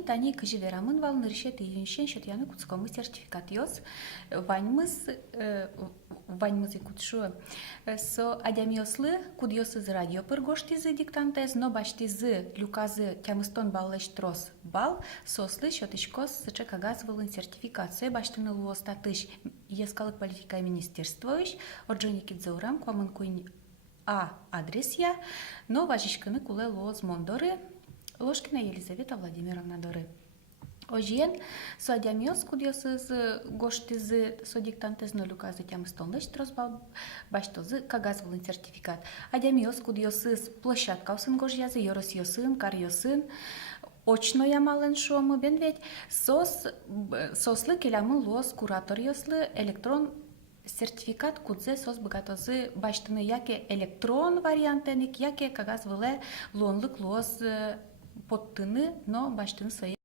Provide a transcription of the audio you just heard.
Тани кыжеверамын валнырше тыйыншен шотяны куцкомы сертификатиос ваньмыз кутшу со адямиослы кудиосыз радио пыргоштизы диктантез, но баштизы люказы тямыстон баллеш трос бал сослы шотышкос сычекагаз вылын сертификация баштыны луостатыш ескалык политика министерствоиш орджоникидзаурам квамын куйн адрес я, но важишканы куле лоз мондоры Ложкина Елизавета Владимировна Доры. Ожиен, со адямиос кудиосыз гоштизы со диктантез но люказы тямыстонлыш тросбал баштозы кагаз вылын сертификат. Адямиос кудиосыз площадка усын гожязы, йоросьосын, карьосын, очно ямалын шуамы бен ведь сослы келямын лос куратор йослы электрон сертификат кудзе сос богатозы баштыны яке электрон вариантеник, яке кагаз выле лонлык лос подтыны, но баштыны свои